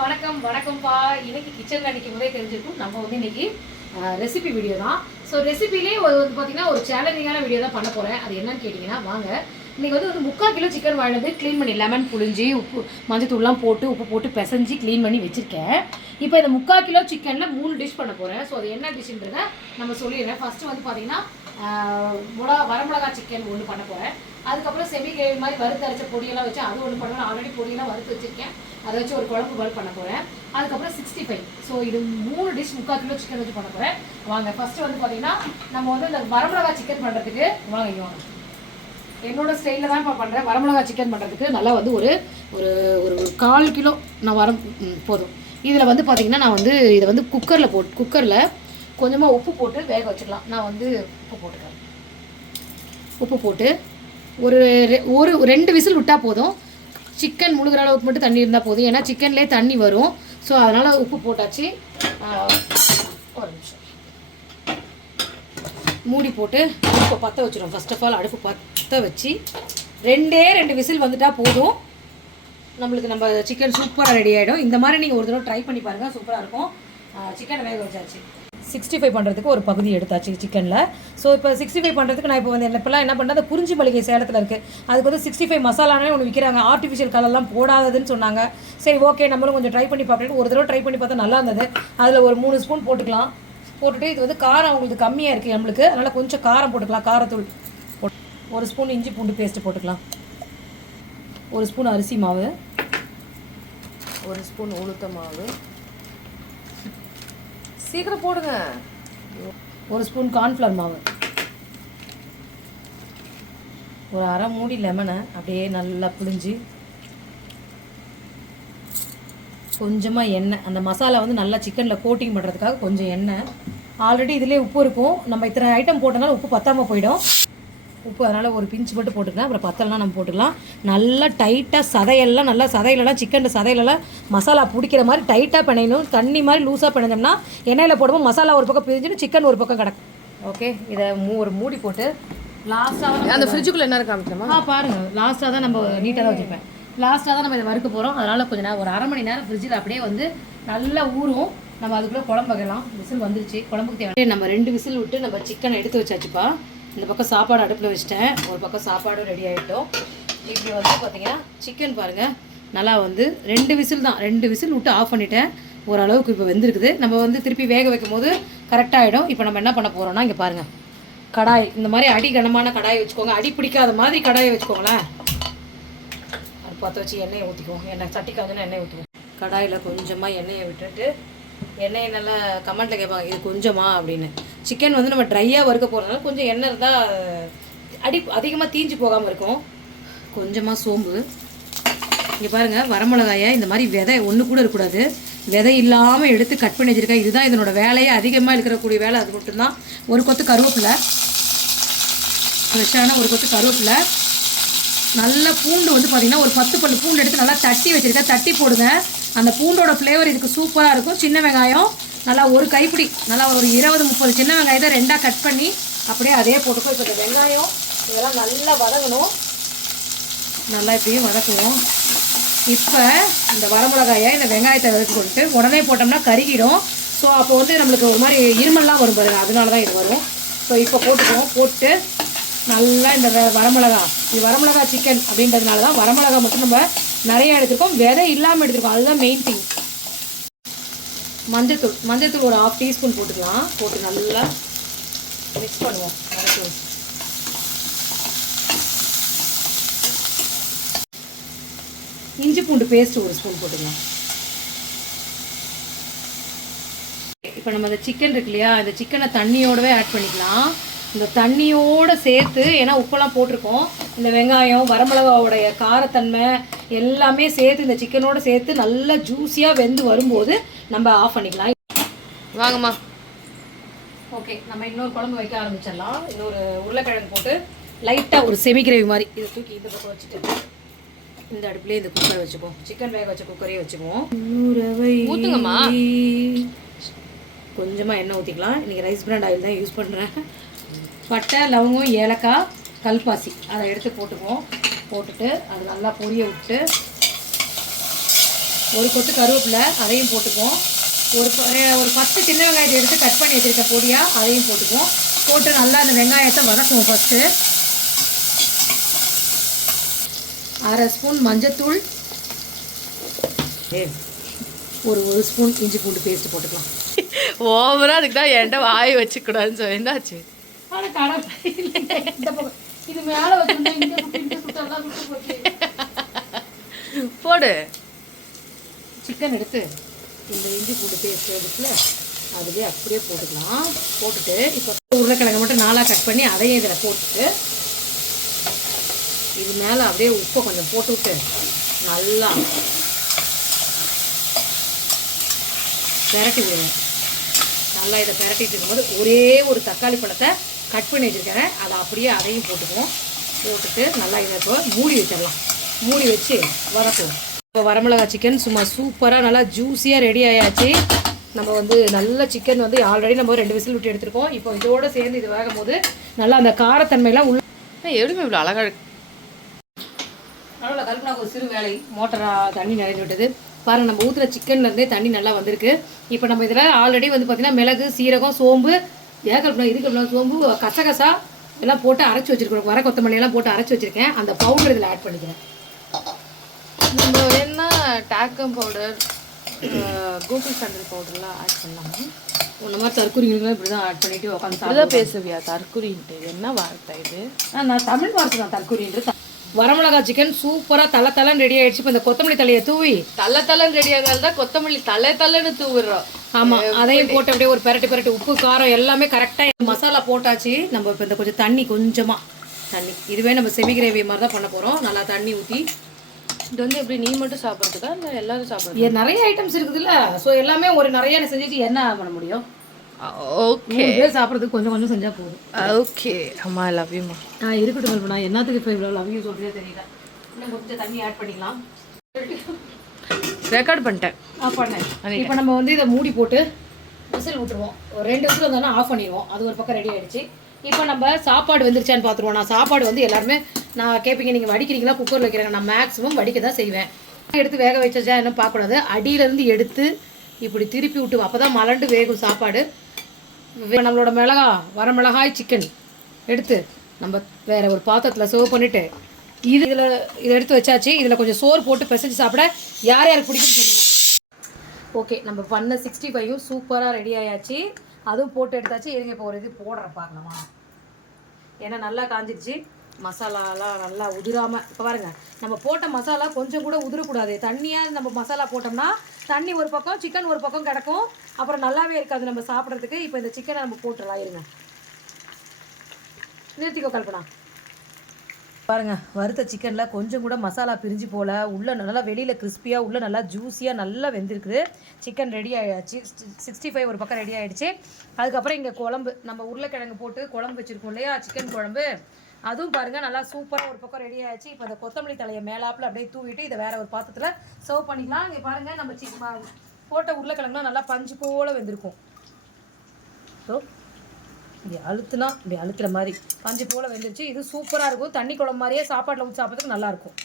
வணக்கம்ப்பா. இன்னைக்கு கிச்சனில் நிற்கும் போதே தெரிஞ்சிருக்கும் நம்ம வந்து இன்னைக்கு ரெசிபி வீடியோ தான். ஸோ ரெசிபிலே வந்து பார்த்தீங்கன்னா ஒரு சேலஞ்சிங்கான வீடியோ தான் பண்ண போகிறேன். அது என்னன்னு கேட்டிங்கன்னா வாங்க. இன்றைக்கி வந்து 3/4 கிலோ சிக்கன் வாங்கினது க்ளீன் பண்ணி லெமன் புழிஞ்சி உப்பு மஞ்சத்தூள்லாம் போட்டு உப்பு போட்டு பிசைஞ்சு க்ளீன் பண்ணி வச்சுருக்கேன். இப்போ இந்த 3/4 கிலோ சிக்கனில் 3 டிஷ் பண்ண போகிறேன். ஸோ அது என்ன டிஷ்ன்றதை நம்ம சொல்லிடுறேன். ஃபஸ்ட்டு வந்து பார்த்தீங்கன்னா வரமிளகா சிக்கன் ஒன்று பண்ண போகிறேன். அதுக்கப்புறம் செமி கிரேவி மாதிரி வறுத்து அரைச்ச பொடியெல்லாம் வச்சு அது ஒன்று பண்ணுவேன். ஆல்ரெடி பொடியெல்லாம் வறுத்து வச்சுருக்கேன். அதை வச்சு ஒரு குழம்பு பால் பண்ண போகிறேன். அதுக்கப்புறம் 65. ஸோ இது 3 டிஷ் 3/4 கிலோ சிக்கன் வச்சு பண்ண போகிறேன். வாங்க ஃபஸ்ட்டு வந்து பார்த்தீங்கன்னா நம்ம வந்து இந்த வரமிளகா சிக்கன் பண்ணுறதுக்கு வாங்க என்னோட ஸ்டைலில் தான் இப்போ பண்ணுறேன். வரமிளகா சிக்கன் பண்ணுறதுக்கு நல்லா வந்து ஒரு ஒரு ஒரு 1/4 கிலோ நான் போதும். இதில் வந்து பார்த்திங்கன்னா நான் வந்து இதை வந்து குக்கரில் கொஞ்சமாக உப்பு போட்டு வேக வச்சுக்கலாம். நான் வந்து உப்பு போட்டு ஒரு 2 விசில் விட்டால் போதும். சிக்கன் முழுகிற அளவுக்கு மட்டும் தண்ணி இருந்தால் போதும். ஏன்னா சிக்கன்லேயே தண்ணி வரும். ஸோ அதனால் உப்பு போட்டாச்சு. ஒரு நிமிஷம் மூடி போட்டு அடுப்பை பற்ற வச்சுருவோம். ஃபர்ஸ்ட் ஆஃப் ஆல் அடுப்பு பற்ற வச்சு 2 விசில் வந்துட்டால் போதும். நம்மளுக்கு நம்ம சிக்கன் சூப்பராக ரெடி ஆகிடும். இந்த மாதிரி நீங்கள் ஒரு தடவை ட்ரை பண்ணி பாருங்கள், சூப்பராக இருக்கும். சிக்கனை வேக வச்சாச்சு. 65 பண்ணுறதுக்கு ஒரு பகுதி எடுத்தாச்சு சிக்கனில். ஸோ இப்போ 65 பண்ணுறதுக்கு நான் இப்போ வந்து இப்போலாம் என்ன பண்ணுறது, குறிஞ்சி மளிகை சேலத்தில் இருக்குது. அதுக்கு வந்து 65 மசாலானே ஒன்று விற்கிறாங்க. ஆர்டிஃபிஷியல் கலர்லாம் போடாததுன்னு சொன்னாங்க. சரி ஓகே நம்மளும் கொஞ்சம் ட்ரை பண்ணி பார்ப்பேன். ஒரு தடவை ட்ரை பண்ணி பார்த்தா நல்லா இருந்தது. அதில் ஒரு 3 ஸ்பூன் போட்டுக்கலாம். போட்டுட்டு இது வந்து காரம் உங்களுக்கு கம்மியாக இருக்குது நம்மளுக்கு, அதனால் கொஞ்சம் காரம் போட்டுக்கலாம். காரத்தூள் போட்டு 1 ஸ்பூன் இஞ்சி பூண்டு பேஸ்ட்டு போட்டுக்கலாம். 1 ஸ்பூன் அரிசி மாவு, 1 ஸ்பூன் உளுத்த மாவு, சீக்கிரம் போடுங்க. 1 ஸ்பூன் கார்ன்ஃப்ளவர் மாவு, ஒரு அரை மூடி லெமனை அப்படியே நல்லா புழிஞ்சு, கொஞ்சமாக எண்ணெய். அந்த மசாலா வந்து நல்லா சிக்கனில் கோட்டிங் பண்ணுறதுக்காக கொஞ்சம் எண்ணெய். ஆல்ரெடி இதிலே உப்பு இருக்கும். நம்ம இத்தனை ஐட்டம் போட்டனால உப்பு பத்தாமல் போயிடும். உப்பு அதனால் ஒரு பிஞ்சு மட்டும் போட்டுக்கலாம். அப்புறம் பத்தலாம் நம்ம போட்டுக்கலாம். நல்லா டைட்டாக சதையெல்லாம் நல்லா சதையிலலாம் சிக்கன் சதையிலலாம் மசாலா பிடிக்கிற மாதிரி டைட்டாக பிணையணும். தண்ணி மாதிரி லூஸாக பிணைஞ்சோம்னா எண்ணெயில் போடும்போது மசாலா ஒரு பக்கம் பிரிஞ்சுட்டு சிக்கன் ஒரு பக்கம் கிடக்கும். ஓகே, இதை ஒரு மூடி போட்டு லாஸ்ட்டாக அந்த ஃப்ரிட்ஜுக்குள்ளே என்ன காமிக்கணுமா பாருங்கள். லாஸ்ட்டாக தான் நம்ம நீட்டாக தான் வச்சுருப்பேன். லாஸ்ட்டாக தான் நம்ம இதை வறுக்க போகிறோம். அதனால் கொஞ்சம் நேரம் ஒரு 1/2 மணி நேரம் ஃப்ரிட்ஜில் அப்படியே வந்து நல்லா ஊறும். நம்ம அதுக்குள்ளே குழம்பு வைக்கலாம். விசில் வந்துருச்சு. குழம்புக்கு தேவை நம்ம 2 விசில் விட்டு நம்ம சிக்கனை எடுத்து வச்சாச்சுப்பா. இந்த பக்கம் சாப்பாடு அடுப்பில் வச்சுட்டேன். ஒரு பக்கம் சாப்பாடும் ரெடி ஆகிட்டோம். இப்படி வந்து பார்த்திங்கன்னா சிக்கன் பாருங்கள் நல்லா வந்து 2 விசில் தான். 2 விசில் விட்டு ஆஃப் பண்ணிட்டேன். ஓரளவுக்கு இப்போ வெந்திருக்குது. நம்ம வந்து திருப்பி வேக வைக்கும் போது கரெக்டாகிடும். இப்போ நம்ம என்ன பண்ண போகிறோம்னா இங்கே பாருங்கள், கடாய் இந்த மாதிரி அடி கனமான கடாயை வச்சுக்கோங்க. அடி பிடிக்காத மாதிரி கடாயை வச்சுக்கோங்களேன். அது பற்ற வச்சு எண்ணெயை ஊற்றிக்குவோம். எண்ணெய் சட்டி காஞ்சோன்னா எண்ணெய் ஊற்றுவோம். கடாயில் கொஞ்சமாக எண்ணெயை விட்டுட்டு, எண்ணெயை நல்லா கமெண்ட்டில் கேட்பாங்க இது கொஞ்சமா அப்படின்னு. சிக்கன் வந்து நம்ம ட்ரையாக வறுக்க போகிறதுனால கொஞ்சம் எண்ணெய் இருந்தால் அதிகமாக தீஞ்சு போகாமல் இருக்கும். கொஞ்சமாக சோம்பு. இங்கே பாருங்கள், வரமிளகாயை இந்த மாதிரி விதை ஒன்று கூட இருக்கக்கூடாது. விதை இல்லாமல் எடுத்து கட் பண்ணி வச்சுருக்கேன். இதுதான் இதனோட வேலையே. அதிகமாக இருக்கக்கூடிய வேலை அது மட்டும்தான். ஒரு கொத்து கருவேப்பிலை, ஃப்ரெஷ்ஷான ஒரு கொத்து கருவேப்பிலை. நல்ல பூண்டு வந்து பார்த்திங்கன்னா ஒரு 10 பல்லு பூண்டு எடுத்து நல்லா தட்டி வச்சுருக்கேன். தட்டி போடுங்க. அந்த பூண்டோட ஃப்ளேவர் இதுக்கு சூப்பராக இருக்கும். சின்ன வெங்காயம் நல்லா ஒரு கைப்பிடி, நல்லா ஒரு 20-30 சின்ன வெங்காயத்தை 2ஆக கட் பண்ணி அப்படியே அதே போட்டுக்கோ. இப்போ இந்த வெங்காயம் இதெல்லாம் நல்லா வதங்கணும். நல்லா இப்படியும் வதக்குவோம். இப்போ இந்த வரமிளகாயை இந்த வெங்காயத்தை வதக்கி போட்டு உடனே போட்டோம்னா கருகிடும். ஸோ அப்போ வந்து நம்மளுக்கு ஒரு மாதிரி இருமல்லாம் வரும் பாருங்க, அதனால தான் இது வரும். ஸோ இப்போ போட்டுக்குவோம். போட்டு நல்லா இந்த வரமிளகா, இது வரமிளகா சிக்கன் அப்படின்றதுனால தான் வரமிளகா மட்டும் நம்ம நிறைய எடுத்துருக்கோம், விதை இல்லாமல் எடுத்துருக்கோம். அதுதான் மெயின் திங். மஞ்சத்தூள் ஒரு 1/2 டீஸ்பூன் போட்டுக்கலாம். போட்டு நல்லா மிக்ஸ் பண்ணுவோம். இஞ்சி பூண்டு பேஸ்ட் 1 ஸ்பூன் போட்டுக்கலாம். இப்போ நம்ம இந்த சிக்கன் இருக்கு இல்லையா, இந்த சிக்கனை தண்ணியோடவே ஆட் பண்ணிக்கலாம். இந்த தண்ணியோடு சேர்த்து, ஏன்னா உப்பெல்லாம் போட்டிருக்கோம், இந்த வெங்காயம் வரமிளகாவோடைய காரத்தன்மை எல்லாமே சேர்த்து இந்த சிக்கனோடு சேர்த்து நல்லா ஜூஸியாக வெந்து வரும்போது நம்ம ஆஃப் பண்ணிக்கலாம். வாங்கம்மா. ஓகே, நம்ம இன்னொரு குழம்பு வைக்க ஆரம்பிச்சிடலாம். இன்னொரு உருளைக்கிழங்கு போட்டு லைட்டாக ஒரு செமி கிரேவி மாதிரி இதை தூக்கி இந்த பக்கம் வச்சுட்டு இந்த அடுப்புலேயே இந்த குக்கரை வச்சுப்போம். சிக்கன் வேக வச்ச குக்கரையே வச்சுக்குவோம். ஊற்றுங்கம்மா. கொஞ்சமாக எண்ணெய் ஊற்றிக்கலாம். இன்றைக்கி ரைஸ் பிராண்ட் ஆயில் தான் யூஸ் பண்ணுறேன். பட்டை, லவங்கம், ஏலக்காய், கல்பாசி அதை எடுத்து போட்டுக்குவோம். போட்டுட்டு அது நல்லா பொரிய விட்டு ஒரு கொத்து கருவேப்பிலை அதையும் போட்டுக்குவோம். ஒரு 10 சின்ன வெங்காயத்தை எடுத்து கட் பண்ணி வச்சுருக்க பொடியாக அதையும் போட்டுக்குவோம். போட்டு நல்லா அந்த வெங்காயத்தை வதக்குவோம். ஃபஸ்ட்டு 1/2 ஸ்பூன் மஞ்சத்தூள், ஒரு ஸ்பூன் இஞ்சி பூண்டு பேஸ்ட் போட்டுக்கலாம். ஓவரா அதுக்கு தான் என்கிட்ட வாய் வச்சுக்கூடாதுன்னு சொல்லி என்னாச்சு? ஆனால் கடை இந்த பக்கம் இது மேலே போடு. சிக்கன் எடுத்து இந்த இஞ்சி பூண்டு பேஸ்ட் எடுத்துல அதுலேயே அப்படியே போட்டுக்கலாம். போட்டுட்டு இப்போ உருளைக்கிழங்கு மட்டும் 4ஆக கட் பண்ணி அதையும் இதில் போட்டுட்டு இது மேலே அப்படியே உப்பை கொஞ்சம் போட்டுவிட்டு நல்லா பெரட்டி விடுவேன். நல்லா இதை பெரட்டிட்டு இருக்கும்போது ஒரே ஒரு தக்காளி பழத்தை கட் பண்ணி வச்சுருக்கேன், அதை அப்படியே அதையும் போட்டுக்குவோம். போட்டுட்டு நல்லா இதை இப்போ மூடி வச்சிடலாம். மூடி வச்சு வதக்குவோம். இப்போ வரமிளகா சிக்கன் சும்மா சூப்பராக நல்லா ஜூஸியாக ரெடி ஆயாச்சு. நம்ம வந்து நல்ல சிக்கன் வந்து ஆல்ரெடி நம்ம 2 விசில் விட்டு எடுத்துருக்கோம். இப்போ இதோடு சேர்ந்து இது வேகும் போது நல்லா அந்த காரத்தன்மையெல்லாம் உள்ள எப்படிமே இவ்வளோ அழகாக இருக்கு. அதனால் கல்பனா ஒரு சிறு வேலை மோட்டராக தண்ணி நிறைஞ்சு விட்டது பாருங்கள். நம்ம ஊற்றுற சிக்கன்லேருந்தே தண்ணி நல்லா வந்திருக்கு. இப்போ நம்ம இதில் ஆல்ரெடி வந்து பார்த்திங்கன்னா மிளகு, சீரகம், சோம்பு, கல்பனா சோம்பு, கசகசா எல்லாம் போட்டு அரைச்சி வச்சுருக்கோம். வர கொத்தமல்லியெல்லாம் போட்டு அரைச்சி வச்சுருக்கேன். அந்த பவுடர் இதில் ஆட் பண்ணிக்கிறேன். நம்ம என்ன டாக்கம் பவுடர், கூகுள் சாண்டல் பவுடர்லாம் ஆட் பண்ணலாமா? இந்த மாதிரி தற்கூரிங்களும் இப்படி தான் ஆட் பண்ணிவிட்டு உட்காந்து அப்படிதான் பேசுவியா? தற்கூரின்ட்டு என்ன வார்த்தை இது? நான் தமிழ் வார்த்தை தான் தற்கூரின்ட்டு. வரமிளகா சிக்கன் சூப்பராக தலை ரெடி ஆகிடுச்சு. இப்போ இந்த கொத்தமல்லி தலையை தூவி தலை ரெடி ஆகாதான் கொத்தமல்லி தலைன்னு தூவுறோம். ஆமாம், அதையும் போட்டு அப்படியே ஒரு பெரட்டு உப்பு காரம் எல்லாமே கரெக்டாக மசாலா போட்டாச்சு. நம்ம இப்போ இந்த கொஞ்சம் கொஞ்சமாக தண்ணி இதுவே நம்ம செமி கிரேவி மாதிரி தான் பண்ண போகிறோம். நல்லா தண்ணி ஊற்றி இது வந்து எப்படி நீ மட்டும் சாப்பிட்றதுக்கா இல்லை எல்லாரும் சாப்பிட்றது? நிறைய ஐட்டம்ஸ் இருக்குதுல்ல. ஸோ எல்லாமே ஒரு நிறைய செஞ்சுட்டு என்ன பண்ண முடியும்? ஓகே, சாப்பிட்றதுக்கு கொஞ்சம் செஞ்சால் போதும். ஓகே அம்மா, லவ் யூமா. இருக்கட்டும் கல்பனா, என்னத்துக்கு இப்போ இவ்வளோ லவ் யூ சொல்கிறதே தெரியல. இன்னும் கொஞ்சம் தண்ணி ஆட் பண்ணிக்கலாம். ரெக்கார்ட் பண்ணிட்டேன். பண்ணேன். இப்போ நம்ம வந்து இதை மூடி போட்டு விசில் விட்டுருவோம். ஒரு 2 விசில் வந்தோன்னா ஆஃப் பண்ணிடுவோம். அது ஒரு பக்கம் ரெடி ஆகிடுச்சு. இப்போ நம்ம சாப்பாடு வந்துருச்சான்னு பார்த்துருவோம். நான் சாப்பாடு வந்து எல்லாருமே நான் கேட்பீங்க, நீங்கள் வடிக்கிறீங்களா குக்கரில் வைக்கிறாங்க? நான் மேக்ஸிமம் வடிக்க தான் செய்வேன். எடுத்து வேக வச்சா என்ன பார்க்கக்கூடாது. அடியிலேருந்து எடுத்து இப்படி திருப்பி விட்டு அப்போ தான் மலண்டு வேகும் சாப்பாடு. நம்மளோட வரமிளகாய் சிக்கன் எடுத்து நம்ம வேறு ஒரு பாத்திரத்தில் சர்வ் பண்ணிவிட்டு இதை எடுத்து வச்சாச்சு. இதில் கொஞ்சம் சோறு போட்டு பிசைஞ்சு சாப்பிட யாருக்கு பிடிக்குன்னு சொல்லுங்கள். ஓகே, நம்ம பண்ண 65யும் சூப்பராக ரெடி ஆயாச்சு. அதுவும் போட்டு எடுத்தாச்சு. இருங்க இப்போ ஒரு இது போடுறேன் பார்க்கலாமா? ஏன்னா நல்லா காஞ்சிடுச்சு. மசாலாலாம் நல்லா உதிராமல் இப்போ பாருங்கள், நம்ம போட்ட மசாலா கொஞ்சம் கூட உதிரக்கூடாது. தண்ணியாக நம்ம மசாலா போட்டோம்னா தண்ணி ஒரு பக்கம், சிக்கன் ஒரு பக்கம் கிடக்கும். அப்புறம் நல்லாவே இருக்காது நம்ம சாப்பிட்றதுக்கு. இப்போ இந்த சிக்கனை நம்ம போட்டுடலாம். இருங்க, நிறுத்திக்கோ கல்பனா. பாருங்கள், வறுத்த சிக்கனில் கொஞ்சம் கூட மசாலா பிரிஞ்சு போல், உள்ளே நல்லா வெளியில் கிறிஸ்பியாக, உள்ளே நல்லா ஜூஸியாக நல்லா வெந்திருக்குது. சிக்கன் ரெடி ஆகிடுச்சு. 65 ஒரு பக்கம் ரெடி ஆகிடுச்சு. அதுக்கப்புறம் இங்கே குழம்பு, நம்ம உருளைக்கிழங்கு போட்டு குழம்பு வச்சுருக்கோம் இல்லையா, சிக்கன் குழம்பு, அதுவும் பாருங்கள் நல்லா சூப்பராக ஒரு பக்கம் ரெடி ஆகிடுச்சு. இப்போ இந்த கொத்தமல்லி தலையை மேலாப்பில் அப்படியே தூவிட்டு இதை வேறு ஒரு பாத்திரத்தில் சர்வ் பண்ணிக்கலாம். இங்கே பாருங்கள், நம்ம போட்ட உருளைக்கிழங்குலாம் நல்லா பஞ்சு போல் வெந்திருக்கும். ஸோ இப்படி அழுத்துனா இப்படி அழுத்துற மாதிரி பஞ்சு போல் வெந்துருச்சு. இது சூப்பராக இருக்கும். தண்ணி குழம்பு மாதிரியே சாப்பாட்டில் ஊற்றி சாப்பிட்றதுக்கு நல்லாயிருக்கும்.